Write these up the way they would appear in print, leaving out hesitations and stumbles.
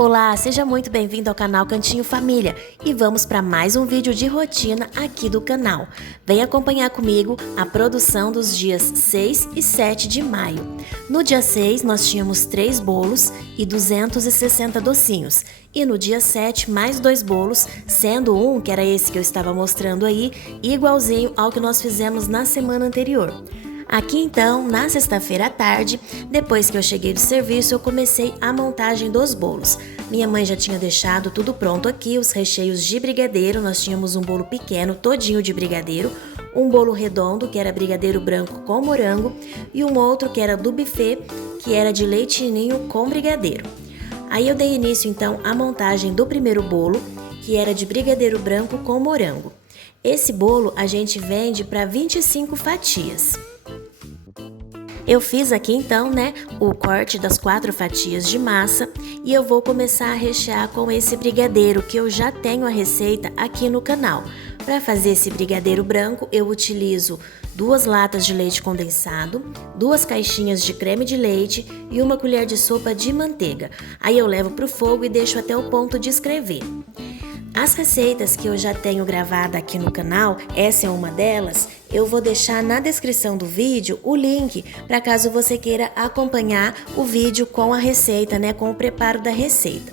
Olá, seja muito bem-vindo ao canal Cantinho Família e vamos para mais um vídeo de rotina aqui do canal. Vem acompanhar comigo a produção dos dias 6 e 7 de maio. No dia 6 nós tínhamos 3 bolos e 260 docinhos e no dia 7 mais 2 bolos, sendo um, que era esse que eu estava mostrando aí, igualzinho ao que nós fizemos na semana anterior. Aqui então, na sexta-feira à tarde, depois que eu cheguei do serviço, eu comecei a montagem dos bolos. Minha mãe já tinha deixado tudo pronto aqui, os recheios de brigadeiro, nós tínhamos um bolo pequeno, todinho de brigadeiro, um bolo redondo, que era brigadeiro branco com morango, e um outro que era do buffet, que era de leite ninho com brigadeiro. Aí eu dei início então à montagem do primeiro bolo, que era de brigadeiro branco com morango. Esse bolo a gente vende para 25 fatias. Eu fiz aqui então, o corte das 4 fatias de massa e eu vou começar a rechear com esse brigadeiro que eu já tenho a receita aqui no canal. Para fazer esse brigadeiro branco, eu utilizo 2 latas de leite condensado, 2 caixinhas de creme de leite e 1 colher de sopa de manteiga. Aí eu levo para o fogo e deixo até o ponto de escrever. As receitas que eu já tenho gravada aqui no canal, essa é uma delas, eu vou deixar na descrição do vídeo o link para caso você queira acompanhar o vídeo com a receita, com o preparo da receita.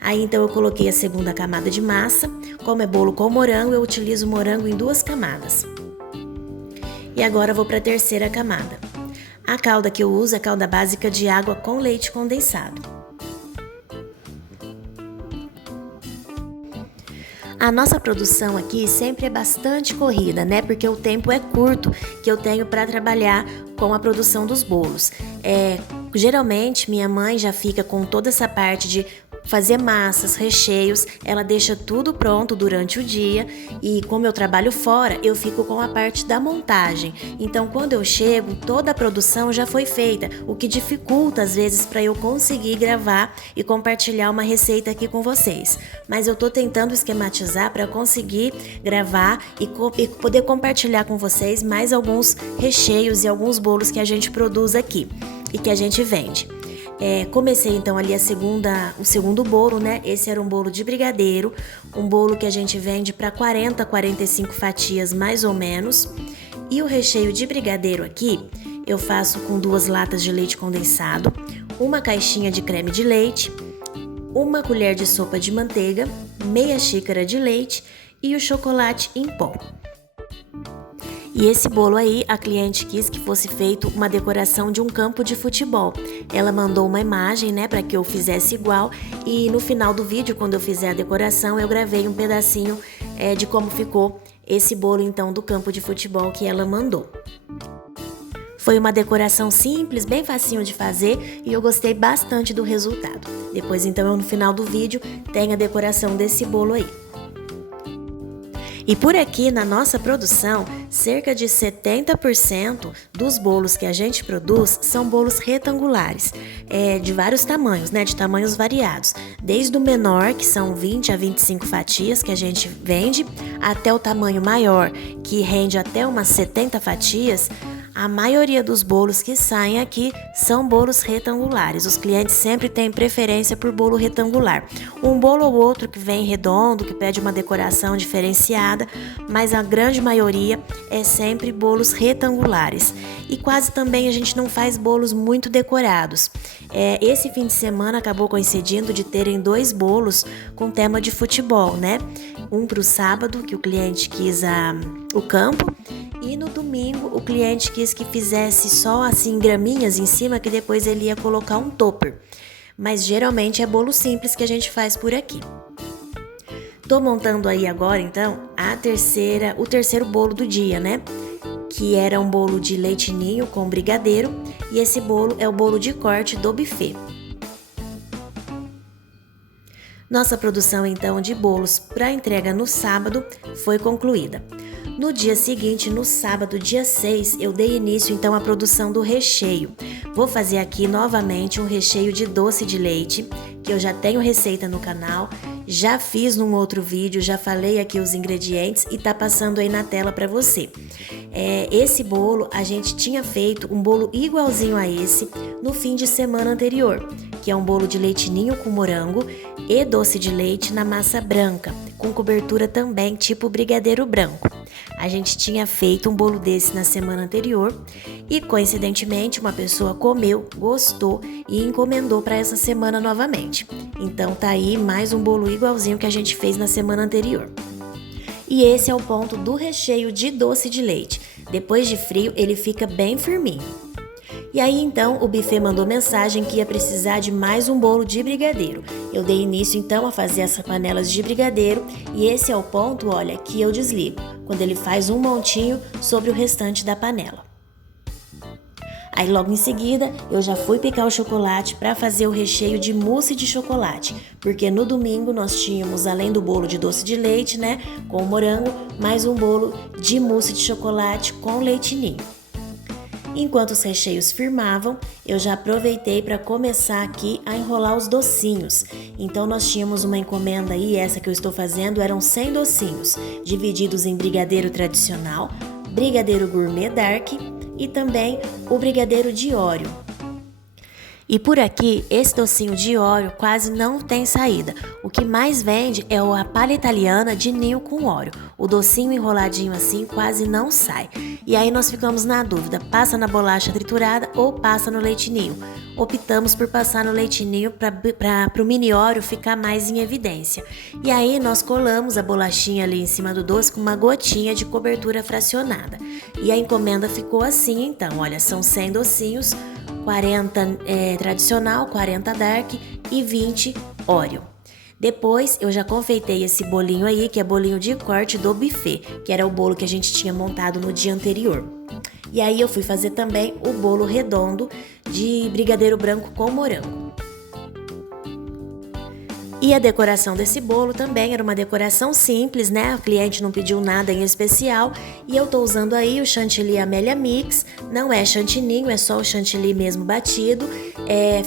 Aí então eu coloquei a segunda camada de massa, como é bolo com morango, eu utilizo morango em 2 camadas. E agora eu vou para a terceira camada. A calda que eu uso é calda básica de água com leite condensado. A nossa produção aqui sempre é bastante corrida, porque o tempo é curto que eu tenho para trabalhar com a produção dos bolos. Geralmente minha mãe já fica com toda essa parte de fazer massas, recheios, ela deixa tudo pronto durante o dia e como eu trabalho fora, eu fico com a parte da montagem. Então quando eu chego, toda a produção já foi feita, o que dificulta às vezes para eu conseguir gravar e compartilhar uma receita aqui com vocês. Mas eu tô tentando esquematizar para conseguir gravar e poder compartilhar com vocês mais alguns recheios e alguns bolos que a gente produz aqui e que a gente vende. Comecei então ali o segundo bolo, Esse era um bolo de brigadeiro, um bolo que a gente vende para 40, 45 fatias mais ou menos. E o recheio de brigadeiro aqui, eu faço com 2 latas de leite condensado, 1 caixinha de creme de leite, 1 colher de sopa de manteiga, meia xícara de leite e o chocolate em pó. E esse bolo aí, a cliente quis que fosse feito uma decoração de um campo de futebol. Ela mandou uma imagem, para que eu fizesse igual e no final do vídeo, quando eu fizer a decoração, eu gravei um pedacinho de como ficou esse bolo então do campo de futebol que ela mandou. Foi uma decoração simples, bem facinho de fazer e eu gostei bastante do resultado. Depois então, no final do vídeo, tem a decoração desse bolo aí. E por aqui na nossa produção, cerca de 70% dos bolos que a gente produz são bolos retangulares, de vários tamanhos, de tamanhos variados. Desde o menor, que são 20 a 25 fatias que a gente vende, até o tamanho maior, que rende até umas 70 fatias. A maioria dos bolos que saem aqui são bolos retangulares. Os clientes sempre têm preferência por bolo retangular. Um bolo ou outro que vem redondo, que pede uma decoração diferenciada, mas a grande maioria é sempre bolos retangulares. E quase também a gente não faz bolos muito decorados. Esse fim de semana acabou coincidindo de terem 2 bolos com tema de futebol, Um para o sábado, que o cliente quis o campo, e no domingo o cliente quis que fizesse só assim graminhas em cima, que depois ele ia colocar um topper. Mas geralmente é bolo simples que a gente faz por aqui. Tô montando aí agora então o terceiro bolo do dia, Que era um bolo de leite ninho com brigadeiro e esse bolo é o bolo de corte do buffet. Nossa produção então de bolos para entrega no sábado foi concluída. No dia seguinte, no sábado, dia 6, eu dei início então à produção do recheio. Vou fazer aqui novamente um recheio de doce de leite, que eu já tenho receita no canal, já fiz num outro vídeo, já falei aqui os ingredientes e tá passando aí na tela para você. Esse bolo, a gente tinha feito um bolo igualzinho a esse no fim de semana anterior, que é um bolo de leite ninho com morango e doce de leite na massa branca, com cobertura também tipo brigadeiro branco. A gente tinha feito um bolo desse na semana anterior e, coincidentemente, uma pessoa comeu, gostou e encomendou para essa semana novamente. Então tá aí mais um bolo igualzinho que a gente fez na semana anterior. E esse é o ponto do recheio de doce de leite. Depois de frio, ele fica bem firminho. E aí então o buffet mandou mensagem que ia precisar de mais um bolo de brigadeiro. Eu dei início então a fazer essas panelas de brigadeiro e esse é o ponto, olha, que eu desligo, quando ele faz um montinho sobre o restante da panela. Aí logo em seguida eu já fui picar o chocolate para fazer o recheio de mousse de chocolate, porque no domingo nós tínhamos, além do bolo de doce de leite, né, com morango, mais um bolo de mousse de chocolate com leite ninho. Enquanto os recheios firmavam, eu já aproveitei para começar aqui a enrolar os docinhos. Então nós tínhamos uma encomenda aí, essa que eu estou fazendo, eram 100 docinhos, divididos em brigadeiro tradicional, brigadeiro gourmet dark e também o brigadeiro de Oreo. E por aqui, esse docinho de Oreo quase não tem saída. O que mais vende é a palha italiana de ninho com Oreo. O docinho enroladinho assim quase não sai. E aí nós ficamos na dúvida, passa na bolacha triturada ou passa no leite ninho. Optamos por passar no leite ninho para o mini Oreo ficar mais em evidência. E aí nós colamos a bolachinha ali em cima do doce com uma gotinha de cobertura fracionada. E a encomenda ficou assim então, olha, são 100 docinhos, 40 tradicional, 40 dark e 20 Oreo. Depois eu já confeitei esse bolinho aí, que é bolinho de corte do buffet, que era o bolo que a gente tinha montado no dia anterior. E aí eu fui fazer também o bolo redondo de brigadeiro branco com morango. E a decoração desse bolo também era uma decoração simples, né? O cliente não pediu nada em especial e eu tô usando aí o chantilly Amélia Mix, não é chantininho, é só o chantilly mesmo batido.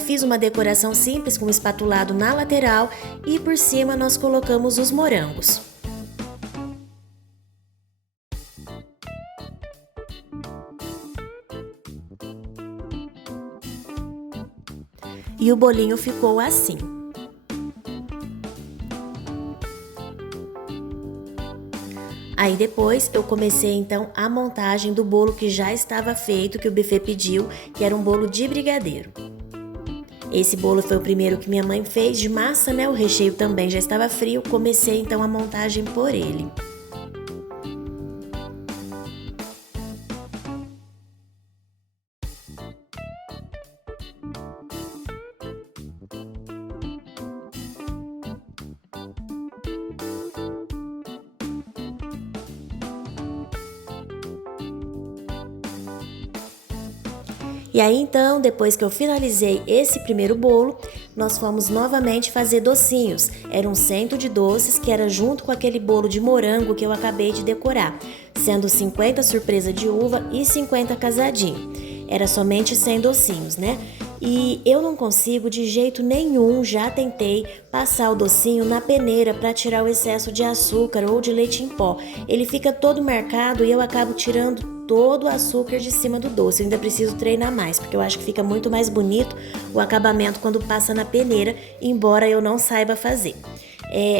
Fiz uma decoração simples com espatulado na lateral e por cima nós colocamos os morangos. E o bolinho ficou assim. Aí depois eu comecei então a montagem do bolo que já estava feito, que o buffet pediu, que era um bolo de brigadeiro. Esse bolo foi o primeiro que minha mãe fez de massa, né? O recheio também já estava frio, comecei então a montagem por ele. E aí então, depois que eu finalizei esse primeiro bolo, nós fomos novamente fazer docinhos. Era um cento de doces que era junto com aquele bolo de morango que eu acabei de decorar, sendo 50 surpresa de uva e 50 casadinho. Era somente 100 docinhos, né? E eu não consigo de jeito nenhum, já tentei passar o docinho na peneira para tirar o excesso de açúcar ou de leite em pó. Ele fica todo marcado e eu acabo tirando todo o açúcar de cima do doce. Eu ainda preciso treinar mais, porque eu acho que fica muito mais bonito o acabamento quando passa na peneira, embora eu não saiba fazer.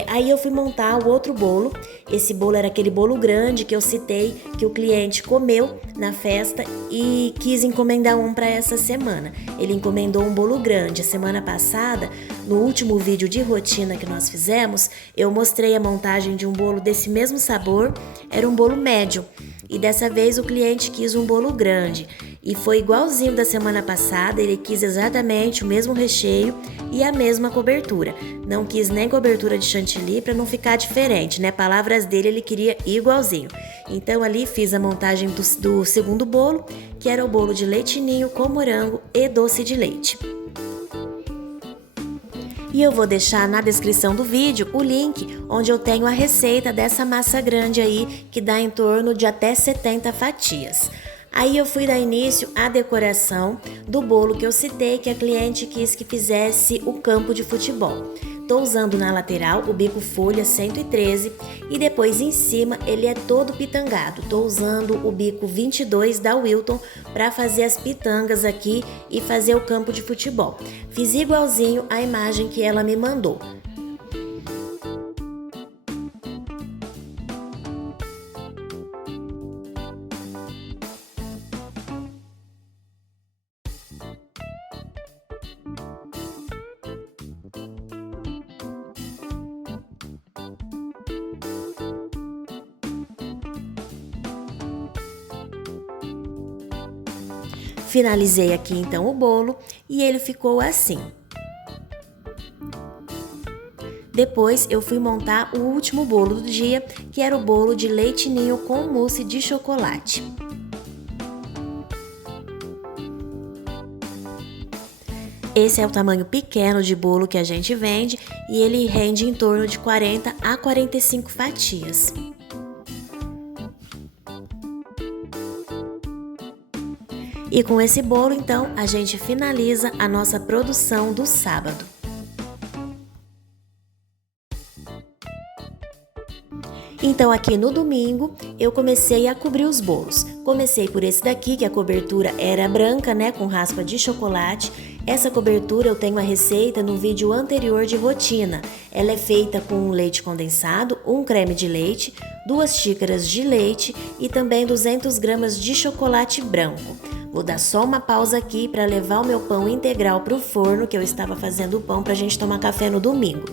Aí eu fui montar o outro bolo. Esse bolo era aquele bolo grande que eu citei, que o cliente comeu na festa e quis encomendar um para essa semana. Ele encomendou um bolo grande. A semana passada, no último vídeo de rotina que nós fizemos, eu mostrei a montagem de um bolo desse mesmo sabor. Era um bolo médio. E dessa vez o cliente quis um bolo grande. E foi igualzinho da semana passada, ele quis exatamente o mesmo recheio e a mesma cobertura. Não quis nem cobertura de chantilly para não ficar diferente, né? Palavras dele, ele queria igualzinho. Então ali fiz a montagem do segundo bolo, que era o bolo de leite ninho com morango e doce de leite. E eu vou deixar na descrição do vídeo o link onde eu tenho a receita dessa massa grande aí, que dá em torno de até 70 fatias. Aí eu fui dar início à decoração do bolo que eu citei, que a cliente quis que fizesse o campo de futebol. Tô usando na lateral o bico folha 113 e depois em cima ele é todo pitangado. Tô usando o bico 22 da Wilton para fazer as pitangas aqui e fazer o campo de futebol. Fiz igualzinho a imagem que ela me mandou. Finalizei aqui então o bolo e ele ficou assim. Depois eu fui montar o último bolo do dia, que era o bolo de leite ninho com mousse de chocolate. Esse é o tamanho pequeno de bolo que a gente vende e ele rende em torno de 40 a 45 fatias. E com esse bolo, então, a gente finaliza a nossa produção do sábado. Então, aqui no domingo, eu comecei a cobrir os bolos. Comecei por esse daqui, que a cobertura era branca, né, com raspa de chocolate. Essa cobertura eu tenho a receita no vídeo anterior de rotina. Ela é feita com leite condensado, um creme de leite, 2 xícaras de leite e também 200 gramas de chocolate branco. Vou dar só uma pausa aqui para levar o meu pão integral para o forno, que eu estava fazendo o pão para a gente tomar café no domingo.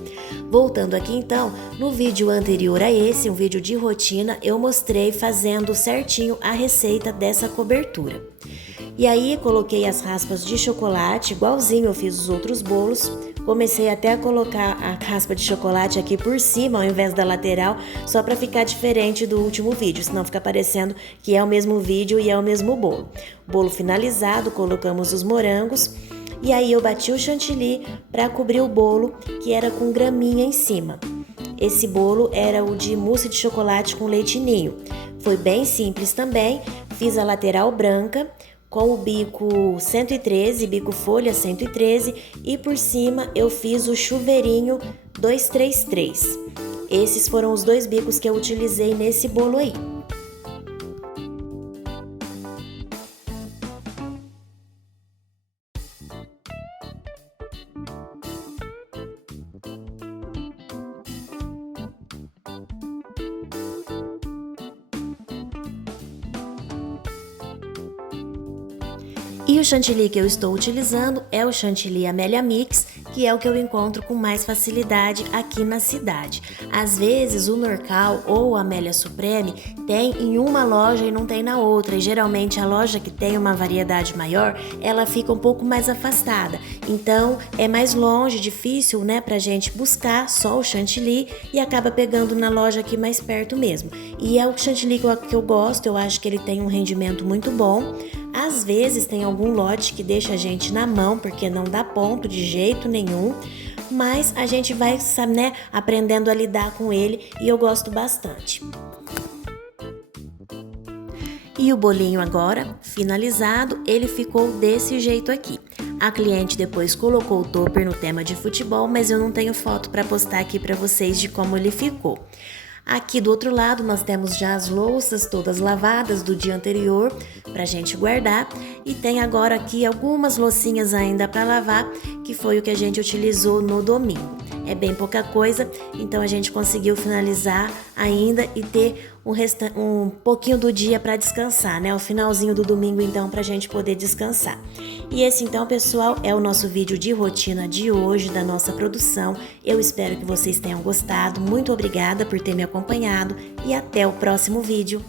Voltando aqui então, no vídeo anterior a esse, um vídeo de rotina, eu mostrei fazendo certinho a receita dessa cobertura. E aí coloquei as raspas de chocolate, igualzinho eu fiz os outros bolos. Comecei até a colocar a raspa de chocolate aqui por cima, ao invés da lateral, só para ficar diferente do último vídeo, senão fica parecendo que é o mesmo vídeo e é o mesmo bolo. Bolo finalizado, colocamos os morangos e aí eu bati o chantilly para cobrir o bolo, que era com graminha em cima. Esse bolo era o de mousse de chocolate com leite ninho. Foi bem simples também, fiz a lateral branca, com o bico 113, bico folha 113 e por cima eu fiz o chuveirinho 233. Esses foram os 2 bicos que eu utilizei nesse bolo aí. E o chantilly que eu estou utilizando é o chantilly Amélia Mix, que é o que eu encontro com mais facilidade aqui na cidade. Às vezes o Norcal ou a Amélia Supreme tem em uma loja e não tem na outra, e geralmente a loja que tem uma variedade maior, ela fica um pouco mais afastada. Então é mais longe, difícil, né, pra gente buscar só o chantilly e acaba pegando na loja aqui mais perto mesmo. E é o chantilly que eu gosto, eu acho que ele tem um rendimento muito bom. Às vezes tem algum lote que deixa a gente na mão, porque não dá ponto de jeito nenhum, mas a gente vai, sabe, né, aprendendo a lidar com ele e eu gosto bastante. E o bolinho agora, finalizado, ele ficou desse jeito aqui. A cliente depois colocou o topper no tema de futebol, mas eu não tenho foto para postar aqui para vocês de como ele ficou. Aqui do outro lado nós temos já as louças todas lavadas do dia anterior pra gente guardar e tem agora aqui algumas loucinhas ainda para lavar, que foi o que a gente utilizou no domingo. É bem pouca coisa, então a gente conseguiu finalizar ainda e ter um pouquinho do dia para descansar, né? O finalzinho do domingo então pra gente poder descansar. E esse então, pessoal, é o nosso vídeo de rotina de hoje da nossa produção. Eu espero que vocês tenham gostado. Muito obrigada por ter me acompanhado e até o próximo vídeo.